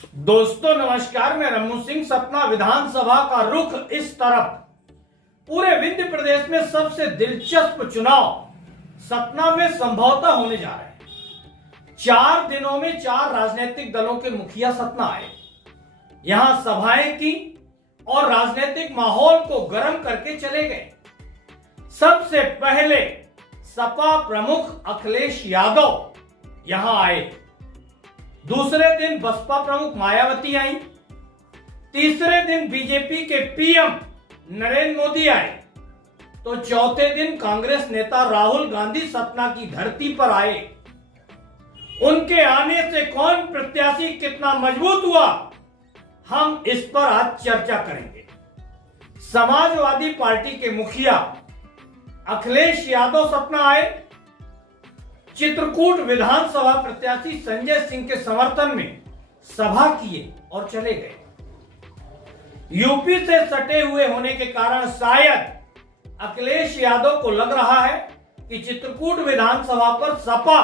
दोस्तों नमस्कार, मैं रमू सिंह। सतना विधानसभा का रुख इस तरफ। पूरे विंध्य प्रदेश में सबसे दिलचस्प चुनाव सतना में संभवतः होने जा रहे हैं। 4 दिनों में 4 राजनीतिक दलों के मुखिया सतना आए, यहां सभाएं की और राजनीतिक माहौल को गर्म करके चले गए। सबसे पहले सपा प्रमुख अखिलेश यादव यहां आए, दूसरे दिन बसपा प्रमुख मायावती आई, तीसरे दिन बीजेपी के पीएम नरेंद्र मोदी आए, तो चौथे दिन कांग्रेस नेता राहुल गांधी सतना की धरती पर आए। उनके आने से कौन प्रत्याशी कितना मजबूत हुआ, हम इस पर आज चर्चा करेंगे। समाजवादी पार्टी के मुखिया अखिलेश यादव सतना आए, चित्रकूट विधानसभा प्रत्याशी संजय सिंह के समर्थन में सभा किए और चले गए। यूपी से सटे हुए होने के कारण शायद अखिलेश यादव को लग रहा है कि चित्रकूट विधानसभा पर सपा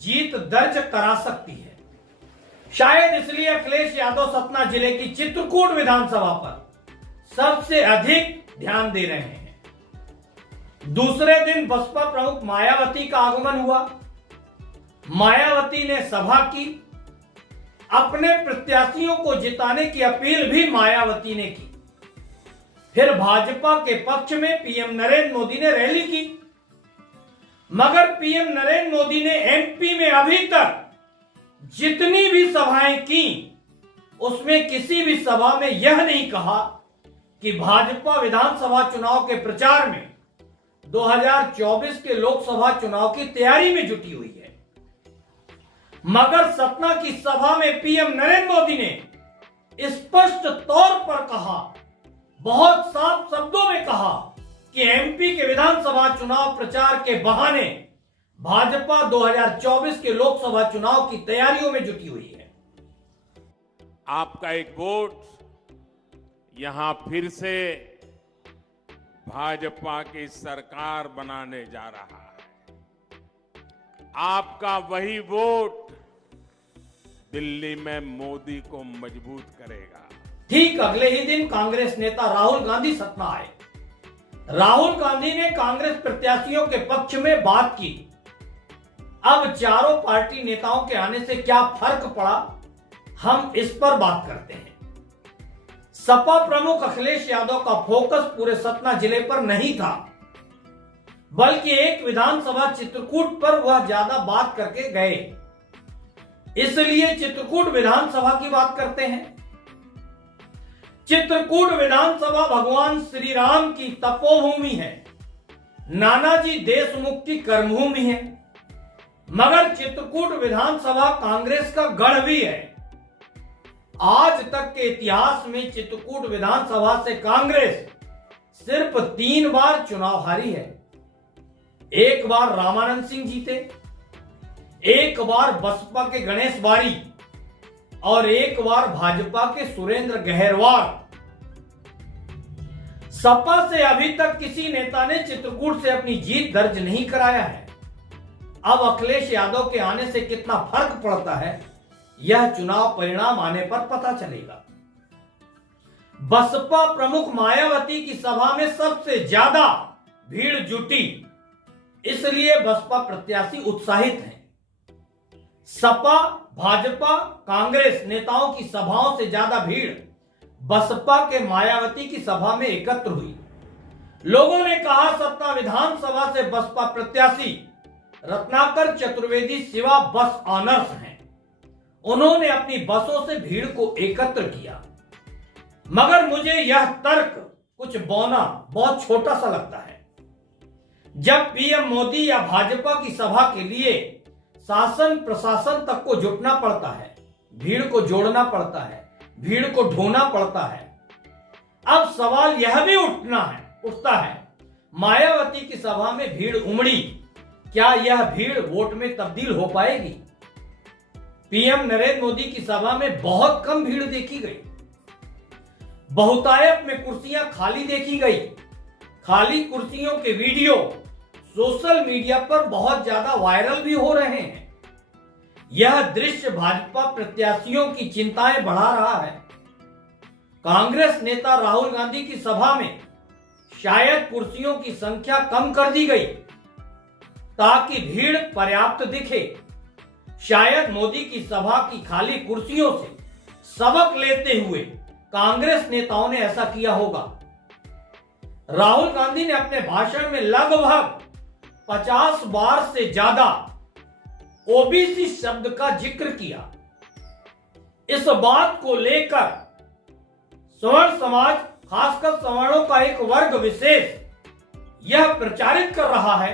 जीत दर्ज करा सकती है। शायद इसलिए अखिलेश यादव सतना जिले की चित्रकूट विधानसभा पर सबसे अधिक ध्यान दे रहे हैं। दूसरे दिन बसपा प्रमुख मायावती का आगमन हुआ। मायावती ने सभा की, अपने प्रत्याशियों को जिताने की अपील भी मायावती ने की। फिर भाजपा के पक्ष में पीएम नरेंद्र मोदी ने रैली की, मगर पीएम नरेंद्र मोदी ने एमपी में अभी तक जितनी भी सभाएं की उसमें किसी भी सभा में यह नहीं कहा कि भाजपा विधानसभा चुनाव के प्रचार में 2024 के लोकसभा चुनाव की तैयारी में जुटी हुई है। मगर सतना की सभा में पीएम नरेंद्र मोदी ने स्पष्ट तौर पर कहा, बहुत साफ शब्दों में कहा कि एमपी के विधानसभा चुनाव प्रचार के बहाने भाजपा 2024 के लोकसभा चुनाव की तैयारियों में जुटी हुई है। आपका एक वोट यहां फिर से भाजपा की सरकार बनाने जा रहा है। आपका वही वोट दिल्ली में मोदी को मजबूत करेगा। ठीक अगले ही दिन कांग्रेस नेता राहुल गांधी सतना आए। राहुल गांधी ने कांग्रेस प्रत्याशियों के पक्ष में बात की। अब चारों पार्टी नेताओं के आने से क्या फर्क पड़ा, हम इस पर बात करते हैं। सपा प्रमुख अखिलेश यादव का फोकस पूरे सतना जिले पर नहीं था, बल्कि एक विधानसभा चित्रकूट पर वह ज्यादा बात करके गए। इसलिए चित्रकूट विधानसभा की बात करते हैं। चित्रकूट विधानसभा भगवान श्री राम की तपोभूमि है, नानाजी देशमुख की कर्मभूमि है, मगर चित्रकूट विधानसभा कांग्रेस का गढ़ भी है। आज तक के इतिहास में चित्रकूट विधानसभा से कांग्रेस सिर्फ 3 बार चुनाव हारी है। एक बार रामानंद सिंह जीते, एक बार बसपा के गणेश बारी और एक बार भाजपा के सुरेंद्र गहरवार। सपा से अभी तक किसी नेता ने चित्रकूट से अपनी जीत दर्ज नहीं कराया है। अब अखिलेश यादव के आने से कितना फर्क पड़ता है, यह चुनाव परिणाम आने पर पता चलेगा। बसपा प्रमुख मायावती की सभा में सबसे ज्यादा भीड़ जुटी, इसलिए बसपा प्रत्याशी उत्साहित हैं। सपा, भाजपा, कांग्रेस नेताओं की सभाओं से ज्यादा भीड़ बसपा के मायावती की सभा में एकत्र हुई। लोगों ने कहा, सतना विधानसभा से बसपा प्रत्याशी रत्नाकर चतुर्वेदी शिवा बस ऑनर्स हैं। उन्होंने अपनी बसों से भीड़ को एकत्र किया, मगर मुझे यह तर्क कुछ बौना, बहुत छोटा सा लगता है। जब पीएम मोदी या भाजपा की सभा के लिए शासन प्रशासन तक को जुटना पड़ता है, भीड़ को जोड़ना पड़ता है, भीड़ को ढोना पड़ता है। अब सवाल यह भी उठता है, मायावती की सभा में भीड़ उमड़ी, क्या यह भीड़ वोट में तब्दील हो पाएगी? पीएम नरेंद्र मोदी की सभा में बहुत कम भीड़ देखी गई। बहुतायत में कुर्सियां खाली देखी गई। खाली कुर्सियों के वीडियो सोशल मीडिया पर बहुत ज्यादा वायरल भी हो रहे हैं। यह दृश्य भाजपा प्रत्याशियों की चिंताएं बढ़ा रहा है। कांग्रेस नेता राहुल गांधी की सभा में शायद कुर्सियों की संख्या कम कर दी गई ताकि भीड़ पर्याप्त दिखे। शायद मोदी की सभा की खाली कुर्सियों से सबक लेते हुए कांग्रेस नेताओं ने ऐसा किया होगा। राहुल गांधी ने अपने भाषण में लगभग 50 बार से ज्यादा ओबीसी शब्द का जिक्र किया। इस बात को लेकर सवर्ण समाज, खासकर सवर्णों का एक वर्ग विशेष यह प्रचारित कर रहा है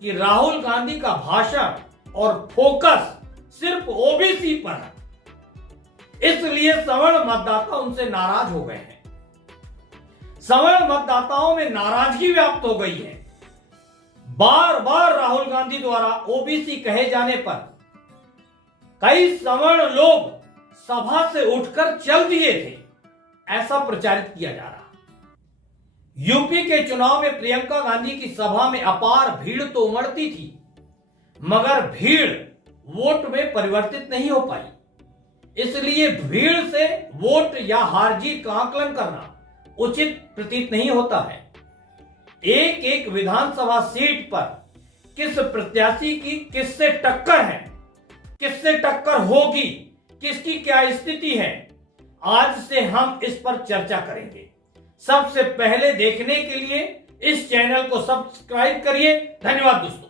कि राहुल गांधी का भाषण और फोकस सिर्फ ओबीसी पर है, इसलिए सवर्ण मतदाता उनसे नाराज हो गए हैं। सवर्ण मतदाताओं में नाराजगी व्याप्त हो गई है। बार बार राहुल गांधी द्वारा ओबीसी कहे जाने पर कई सवर्ण लोग सभा से उठकर चल दिए थे, ऐसा प्रचारित किया जा रहा है। यूपी के चुनाव में प्रियंका गांधी की सभा में अपार भीड़ तो उमड़ती थी, मगर भीड़ वोट में परिवर्तित नहीं हो पाई। इसलिए भीड़ से वोट या हार जीत का आकलन करना उचित प्रतीत नहीं होता है। एक एक विधानसभा सीट पर किस प्रत्याशी की किससे टक्कर है, किससे टक्कर होगी, किसकी क्या स्थिति है, आज से हम इस पर चर्चा करेंगे। सबसे पहले देखने के लिए इस चैनल को सब्सक्राइब करिए। धन्यवाद दोस्तों।